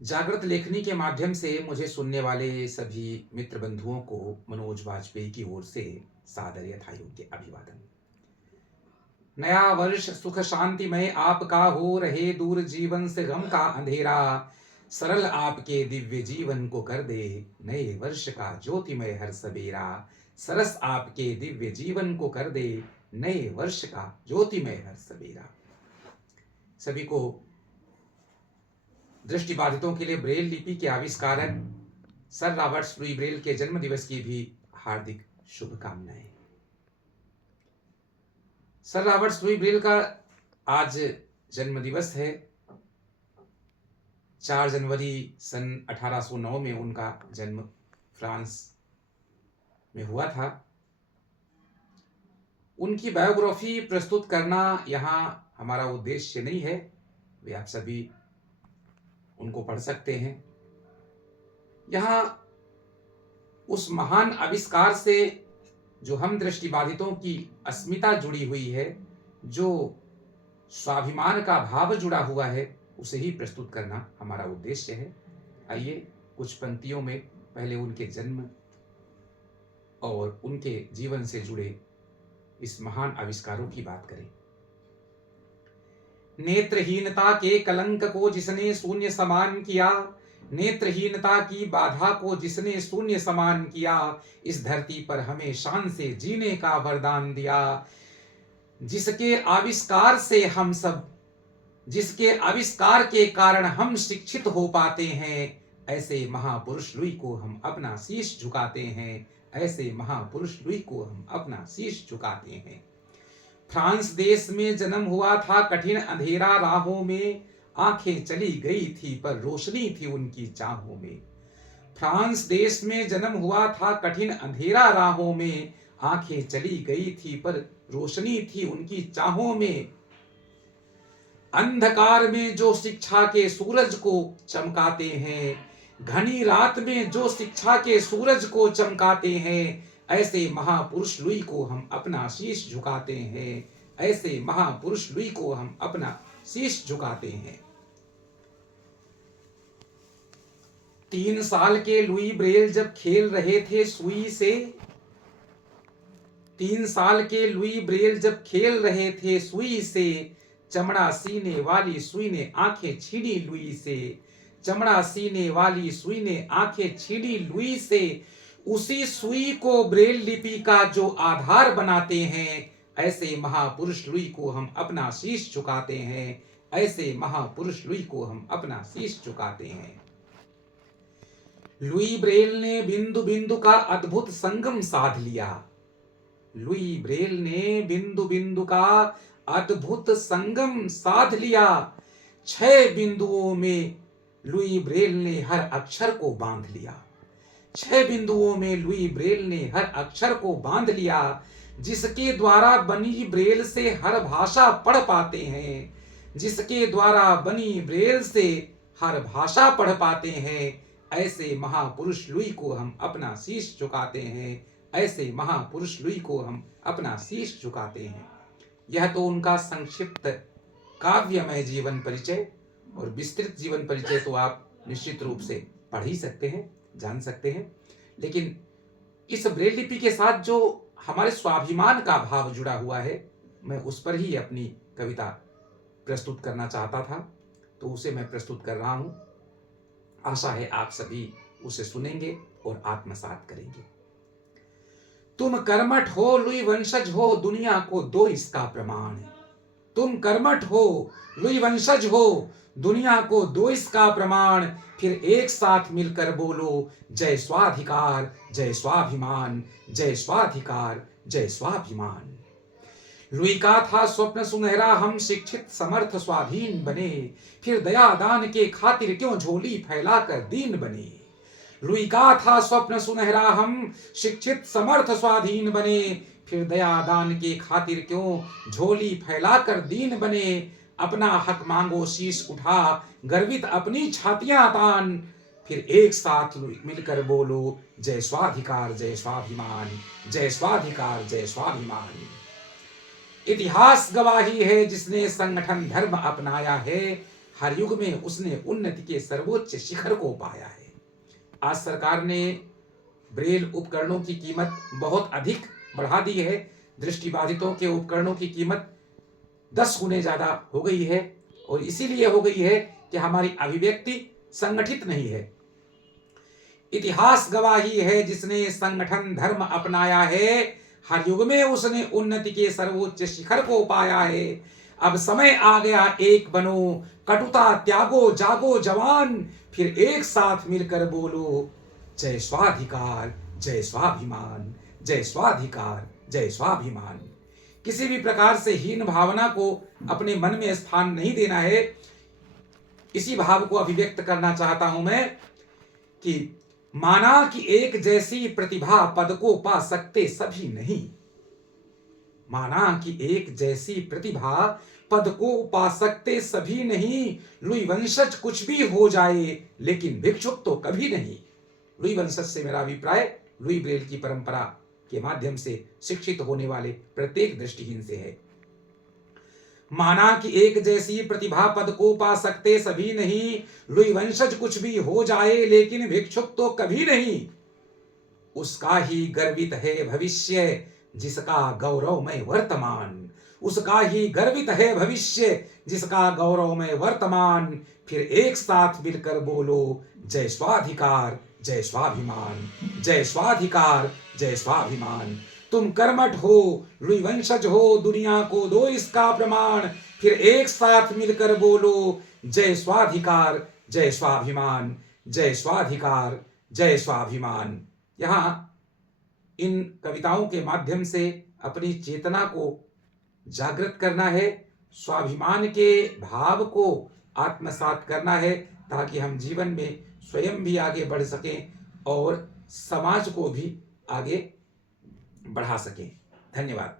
जागृत लेखनी के माध्यम से मुझे सुनने वाले सभी मित्र बंधुओं को मनोज वाजपेयी की ओर से सादर यथायोग्य अभिवादन। नया वर्ष सुख शांतिमय आपका हो, रहे दूर जीवन से गम का अंधेरा। सरल आपके दिव्य जीवन को कर दे नए वर्ष का ज्योतिमय हर सवेरा। सरस आपके दिव्य जीवन को कर दे नए वर्ष का ज्योतिमय हर सवेरा। सभी को दृष्टिबाधितों के लिए ब्रेल लिपि के आविष्कारक सर रॉबर्ट लुई ब्रेल के जन्म दिवस की भी हार्दिक शुभकामनाएं। सर रॉबर्ट लुई ब्रेल का आज जन्म दिवस है। 4 जनवरी सन 1809 में उनका जन्म फ्रांस में हुआ था। उनकी बायोग्राफी प्रस्तुत करना यहाँ हमारा उद्देश्य नहीं है, वे आप सभी उनको पढ़ सकते हैं। यहाँ उस महान आविष्कार से जो हम दृष्टिबाधितों की अस्मिता जुड़ी हुई है, जो स्वाभिमान का भाव जुड़ा हुआ है, उसे ही प्रस्तुत करना हमारा उद्देश्य है। आइए कुछ पंक्तियों में पहले उनके जन्म और उनके जीवन से जुड़े इस महान आविष्कारों की बात करें। नेत्रहीनता के कलंक को जिसने शून्य समान किया, नेत्रहीनता की बाधा को जिसने शून्य समान किया, इस धरती पर हमें शान से जीने का वरदान दिया। जिसके आविष्कार के कारण हम शिक्षित हो पाते हैं, ऐसे महापुरुष लुई को हम अपना शीश झुकाते हैं। ऐसे महापुरुष लुई को हम अपना शीश झुकाते हैं। फ्रांस देश में जन्म हुआ था कठिन अंधेरा राहों में, आंखें चली गई थी पर रोशनी थी उनकी चाहों में। फ्रांस देश में जन्म हुआ था कठिन अंधेरा राहों में, आंखें चली गई थी पर रोशनी थी उनकी चाहों में। अंधकार में जो शिक्षा के सूरज को चमकाते हैं, घनी रात में जो शिक्षा के सूरज को चमकाते हैं, ऐसे महापुरुष लुई को हम अपना शीश झुकाते हैं। ऐसे महापुरुष लुई को हम अपना शीश झुकाते हैं। 3 साल के लुई ब्रेल जब खेल रहे थे सुई से, 3 साल के लुई ब्रेल जब खेल रहे थे सुई से, चमड़ा सीने वाली सुई ने आंखें छीनी लुई से। चमड़ा सीने वाली सुई ने आंखें छीनी लुई से। उसी सुई को ब्रेल लिपि का जो आधार बनाते हैं, ऐसे महापुरुष लुई को हम अपना शीश झुकाते हैं। ऐसे महापुरुष लुई को हम अपना शीश झुकाते हैं। लुई ब्रेल ने बिंदु बिंदु का अद्भुत संगम साध लिया। लुई ब्रेल ने बिंदु बिंदु का अद्भुत संगम साध लिया। 6 बिंदुओं में लुई ब्रेल ने हर अक्षर को बांध लिया। 6 बिंदुओं में लुई ब्रेल ने हर अक्षर को बांध लिया। जिसके द्वारा बनी ब्रेल से हर भाषा पढ़ पाते हैं। जिसके द्वारा बनी ब्रेल से हर भाषा पढ़ पाते हैं, ऐसे महापुरुष लुई को हम अपना शीश झुकाते हैं। ऐसे महापुरुष लुई को हम अपना शीश झुकाते हैं। यह तो उनका संक्षिप्त काव्यमय जीवन परिचय, और विस्तृत जीवन परिचय तो आप निश्चित रूप से पढ़ ही सकते हैं, जान सकते हैं। लेकिन इस ब्रेल लिपि के साथ जो हमारे स्वाभिमान का भाव जुड़ा हुआ है, मैं उस पर ही अपनी कविता प्रस्तुत करना चाहता था, तो उसे मैं प्रस्तुत कर रहा हूं। आशा है आप सभी उसे सुनेंगे और आत्मसात करेंगे। तुम कर्मठ हो लुई वंशज हो, दुनिया को दो इसका प्रमाण। तुम कर्मठ हो लुई वंशज हो, दुनिया को दो इसका प्रमाण। फिर एक साथ मिलकर बोलो जय स्वाधिकार जय स्वाभिमान, जय स्वाधिकार जय स्वाभिमान। लुई का था स्वप्न सुनहरा, हम शिक्षित समर्थ स्वाधीन बने। फिर दया दान के खातिर क्यों झोली फैलाकर दीन बने। लुई का था स्वप्न सुनहरा, हम शिक्षित समर्थ स्वाधीन बने। फिर दया दान के खातिर क्यों झोली फैलाकर दीन बने। अपना हक मांगो शीश उठा, गर्वित अपनी छातियां तान। फिर एक साथ मिलकर बोलो जय स्वाधिकार जय स्वाभिमान, जय स्वाधिकार जय स्वाभिमान। इतिहास गवाही है जिसने संगठन धर्म अपनाया है, हर युग में उसने उन्नति के सर्वोच्च शिखर को पाया है। आज सरकार ने ब्रेल उपकरणों की कीमत बहुत अधिक बढ़ा दी है। दृष्टिबाधितों के उपकरणों की कीमत 10 गुने ज्यादा हो गई है, और इसीलिए हो गई है कि हमारी अभिव्यक्ति संगठित नहीं है। इतिहास गवाही है, जिसने संगठन धर्म अपनाया है, हर युग में उसने उन्नति के सर्वोच्च शिखर को पाया है। अब समय आ गया, एक बनो, कटुता त्यागो, जागो जवान, फिर एक साथ मिलकर बोलो, जय स्वाधिकार जय स्वाभिमान, जय स्वाधिकार जय स्वाभिमान। किसी भी प्रकार से हीन भावना को अपने मन में स्थान नहीं देना है। इसी भाव को अभिव्यक्त करना चाहता हूं मैं कि माना कि एक जैसी प्रतिभा पद को पा सकते सभी नहीं। माना कि एक जैसी प्रतिभा पद को पा सकते सभी नहीं। लुई वंशज कुछ भी हो जाए, लेकिन भिक्षुक तो कभी नहीं। लुई वंशज से मेरा अभिप्राय लुई ब्रेल की परंपरा के माध्यम से शिक्षित होने वाले प्रत्येक दृष्टिहीन से है। माना कि एक जैसी प्रतिभा पद को पा सकते सभी नहीं। लुई वंशज कुछ भी हो जाए, लेकिन भिक्षुक तो कभी नहीं। उसका ही गर्वित है भविष्य, जिसका गौरवमय वर्तमान। उसका ही गर्वित है भविष्य, जिसका गौरवमय वर्तमान। फिर एक साथ मिलकर बोलो, जय स्वाधिकार जय स्वाभिमान, जय स्वाधिकार जय स्वाभिमान। तुम कर्मठ हो, लुई वंशज हो, दुनिया को दो इसका प्रमाण। फिर एक साथ मिलकर बोलो, जय स्वाधिकार जय स्वाभिमान, जय स्वाधिकार जय स्वाभिमान। यहाँ इन कविताओं के माध्यम से अपनी चेतना को जागृत करना है, स्वाभिमान के भाव को आत्मसात करना है, ताकि हम जीवन में स्वयं भी आगे बढ़ सकें और समाज को भी आगे बढ़ा सकें। धन्यवाद।